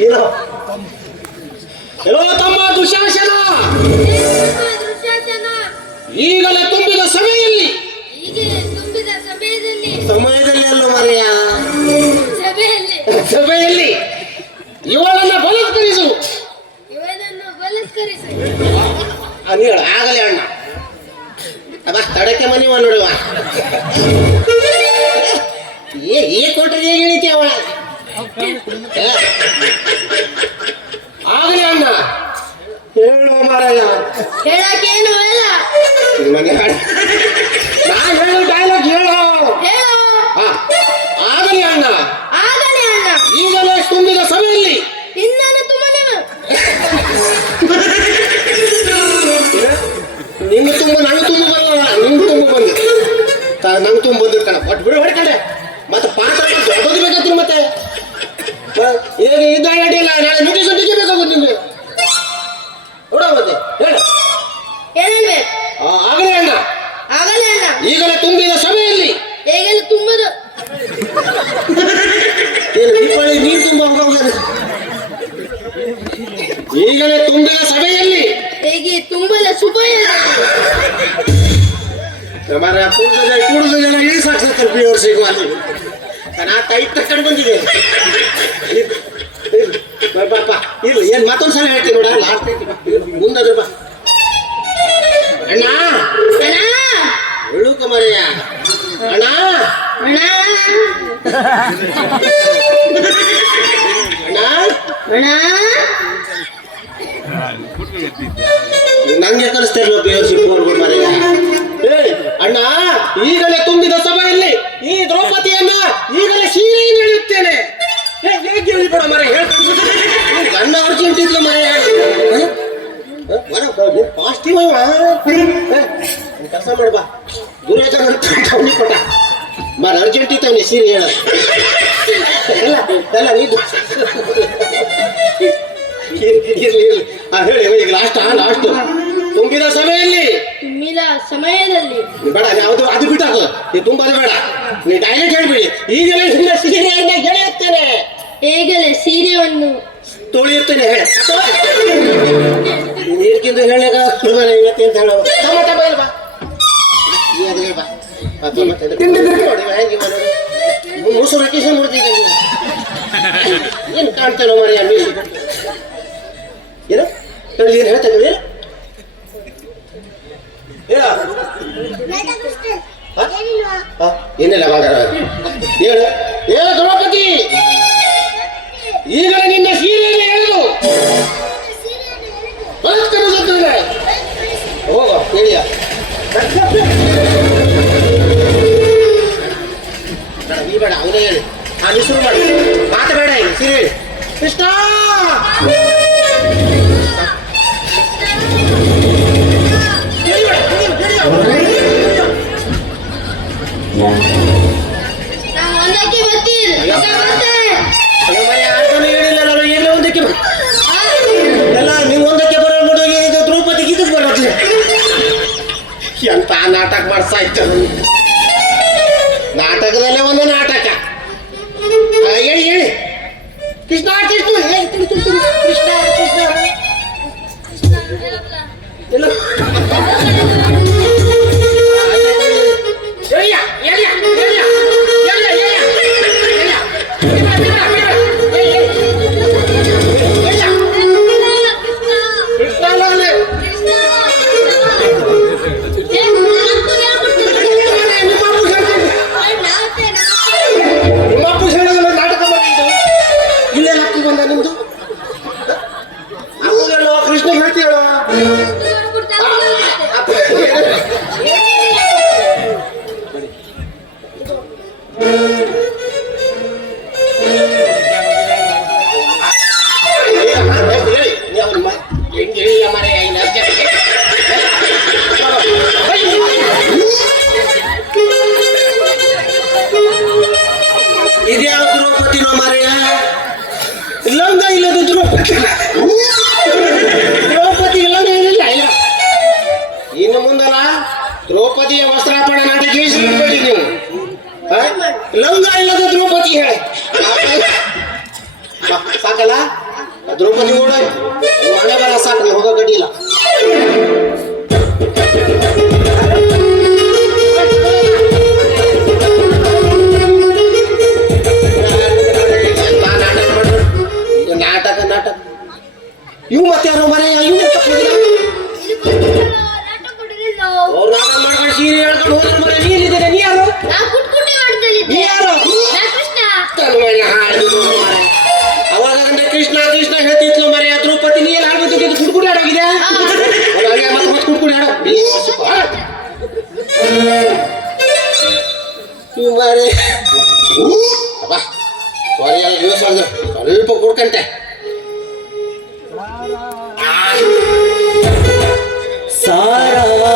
ಏನೋ ಎಲ್ಲೋ ತಮ್ಮ ದುಶಾಸನ ಈಗಲೇ ತುಂಬಿದ ಸಭೆಯಲ್ಲಿ ಸಮಯದಲ್ಲಿ ಅಲ್ಲ ಮರೆಯ ಸಭೆಯಲ್ಲಿ ಇವಳನ್ನ ಬಲತ್ಕರಿಸು ನೀಳ ಆಗಲೇ ಅಣ್ಣ ಅದ ತಡಕ್ಕೆ ಮನಿವ ನೋಡುವ ಏ ಕೊಟ್ರೆ ಹೇಗೆ ಹೇಳಿತಿ ಅವಳ ಆಗಲೇ ಅಣ್ಣ ಹೇಳು ಮಾರಾಯ ಹೇಳಕ್ಕೇನು ಅಲ್ಲ ನಾ ಹೇಳು ಡೈಲಾಗ್ ಹೇಳು ಆಗಲೇ ಅಣ್ಣ ಈಗಲೇ ತುಂಬಿದ ಸಭೆಯಲ್ಲಿ ನಿನ್ನ ತುಂಬ ನಂಗೆ ತುಂಬ ಬರಲ್ಲ ನಿಂಗೆ ತುಂಬ ಬಂದಿದೆ ನಂಗೆ ತುಂಬ ಬಂದಿರ್ತಾನೆ ಒಟ್ಟು ಬಿಡು ಹೊಡ್ಕೊಂಡೆ ಮತ್ತೆ ಪಾತ್ರ ದೊಡ್ಡದು ಬೇಕಾಗ್ತೀನಿ ಮತ್ತೆ ಈಗ ಇದ್ದ ಅಡ್ಡಿಲ್ಲ ನಾಳೆ ನ್ಯೂಟ್ರಿಷನ್ ಡಿಗೆ ಬೇಕಾಗುತ್ತೆ ನಿಮಗೆ ನೋಡ ಮತ್ತೆ ಹೇಳು ಆಗಲೇ ಅಣ್ಣ ಈಗಲೇ ತುಂಬಿದ ಸಭೆಯಲ್ಲಿ ಏನು ದೀಪಾವಳಿ ನೀರು ತುಂಬ ಹೋಗೋದು ಈಗಲೇ ತುಂಬಿದ ಸಭೆಯಲ್ಲಿ ತುಂಬಲ ಸುಭಯ ಕೂಡುದು ಜನ ಈ ಸಾಕ್ಷಾತ್ ಪ್ರಿಯವ್ರು ಸಿಗುವ ನಾ ಟೈಟ್ ತಕೊಂಡು ಬಂದಿದೆ ಪಾಪ ಇಲ್ಲ ಏನು ಮತ್ತೊಂದು ಸಲ ಹೇಳ್ತೀನಿ ನೋಡ ಲಾಸ್ಟ್ ಮುಂದಾದ್ರೆ ಬಾ ಅಣ್ಣ ಹೇಳು ಕುಮಾರಯ್ಯ ಅಣ್ಣ ನಂಗೆ ಕಲಿಸ್ತಾ ಇಲ್ವ ಬೇರ್ಸಿ ಕುಮಾರಯ್ಯ ಅಣ್ಣ ಈಗಲೇ ತುಂಬಿದ ಸಭೆಯಲ್ಲಿ ಈ ದ್ರೌಪದಿಯನ್ನ ಈಗಲೇ ಸೀರೆಯನ್ನು ಎಳೆಯುತ್ತೇನೆ ಹೇಗೆ ಹೇಳಿಕೊಡ ಮರ ಹೇಳ್ತೀನಿ ಗಂಡ ಅರ್ಜೆಂಟ್ ಇದ್ಲು ಮರ ಪಾಸ್ಟಿವ್ ಕೆಲಸ ಮಾಡ್ಬಾ ದುರ್ಯೋಧನ ಅವನಿಗೆ ಕೊಟ್ಟ ಮರ ಅರ್ಜೆಂಟ್ ಇತ್ತವನಿ ಸೀರೆ ಹೇಳ ಎಲ್ಲ ನೀನು ಇರ್ಲಿ ಹೇಳಿ ಈಗ ಲಾಸ್ಟ್ ತುಂಬಿದ ಸಮಯದಲ್ಲಿ ಬೇಡ ಯಾವುದು ಅದು ಬಿಟ್ಟಾಕು ನೀ ತುಂಬಾದು ಬೇಡ ನೀ ಡೈರೆಕ್ಟ್ ಹೇಳ್ಬಿಡಿ ಈಗಲೇ ಸೀರೆಯನ್ನ ಗೆಳೆಯುತ್ತೇನೆ ಈಗಲೇ ಸೀರೆಯನ್ನು ತೊಳೆಯುತ್ತೇನೆ ಹೇಳ ನೀರ್ಕಿಂತ ಹೇಳಕ ಇವತ್ತೇಂತ ಹೇಳ ಟೊಮಟ ಬಯಲ್ ಬಾ ಮೂಸು ರಕೇಶ ನೋಡ್ತಿದ್ದೆ ಏನು ಕಾಣ್ತೇನೋ ಮರಿ ಮೀಸು ಏನು ಹೇಳಿ ಏನು ಹೇಳ್ತಾ ಹೇಳಿ ಏನಿಲ್ಲ ಮಗ ಹೇಳು ಹೇಳು ದ್ರೌಪದಿ ಈಗಲೇ ನಿನ್ನ ಸೀರೆಯನ್ನು ಎಳೆದು ಬಲತ್ಕರಿಸುತ್ತೇನೆ ಹೋಗೋ ಹೇಳಿಯ ನೀ ಬೇಡ ಅವನೇ ಹೇಳಿ ನೀ ಶುರು ಮಾಡಿ ಮಾತು ಬೇಡ ಈಗ ಸೀರೆ ಹೇಳಿ ಕೃಷ್ಣ ಹೇಳಿಲ್ಲ ನಾನು ಈಗಲೇ ಒಂದಕ್ಕೆ ಎಲ್ಲ ನೀವು ಒಂದಕ್ಕೆ ಬರೋದು ಇದು ದ್ರೌಪದಿಗೆ ಇದಕ್ಕೆ ಬರೋದು ಎಂತ ನಾಟಕ ಮಾಡ್ತಾ ಇತ್ತು ನಾಟಕದಲ್ಲೇ ಒಂದು ನಾಟಕ ಹೇಳಿ ಕೃಷ್ಣ ಕೃಷ್ಣ ಎಲ್ಲ ಕೃಷ್ಣ ಹೇಳ್ತೀಯಲ್ಲ ಇದ್ಯಾವ ದ್ರೌಪದಿನೋ ಮಾರಯ್ಯ ಲಂಗ ಇಲ್ಲದ ದ್ರೌಪದಿ ಲಂಗ ಏನಿಲ್ಲ ಇಲ್ಲ ಇನ್ನು ಮುಂದಲ್ಲ ದ್ರೌಪದಿಯ ವಸ್ತ್ರಾಪಣ ನಾಟಕ ಕೇಳಿಸ್ಬಿಡ್ಬೇಡಿ ನೀವು ಲಂಗ ಇಲ್ಲದ ದ್ರೌಪದಿ ಹೇಳಿ ಸಾಕಲ್ಲ ದ್ರೌಪದಿ ಓಡೋಯ್ತು ಮನೆ ಬರ ಸಾಕು ಹೋಗೋ ಗಡಿ ಇಲ್ಲ ನಾಟಕ ನಾಟಕ ಇವು ಮತ್ತೆ ಯಾರೋ ಮನೆ ಇವು ಅವ್ರು ನಾಟಕ ಮಾಡ್ಕೊಂಡು ಸೀರೆ ಹೇಳ್ಕೊಂಡು ಹೋದ್ರೆ ಮನೆ ನೀನಿದ್ದೇನೆ ನೀ ಯಾರು ನೀ ಯಾರು ತನ್ಮಯ್ಯ ಹಾಡಿದ್ರು ಮರೆ ಅವಾಗ ಅಂದ್ರೆ ಕೃಷ್ಣ ಕೃಷ್ಣ ಹೇಳ್ತಿದ್ಲು ಮರೆ ದ್ರೌಪದಿ ನೀ ಏನು ಹಾಡ್ಬೇಕು ಕುಡ್ಕುಡಿ ಹಾಡೋಗಿದೆ ಹಾಗೆ ಮತ್ತೆ ಮತ್ತೆ ಕುಡ್ಕುಡಿ ಹಾಡೋ ಮರೆ ಅಪ್ಪ ಸಾರಿ ಎಲ್ಲ ದಿವಸ ಸ್ವಲ್ಪ ಕುಡ್ಕಂತೆ ಸಾರಾ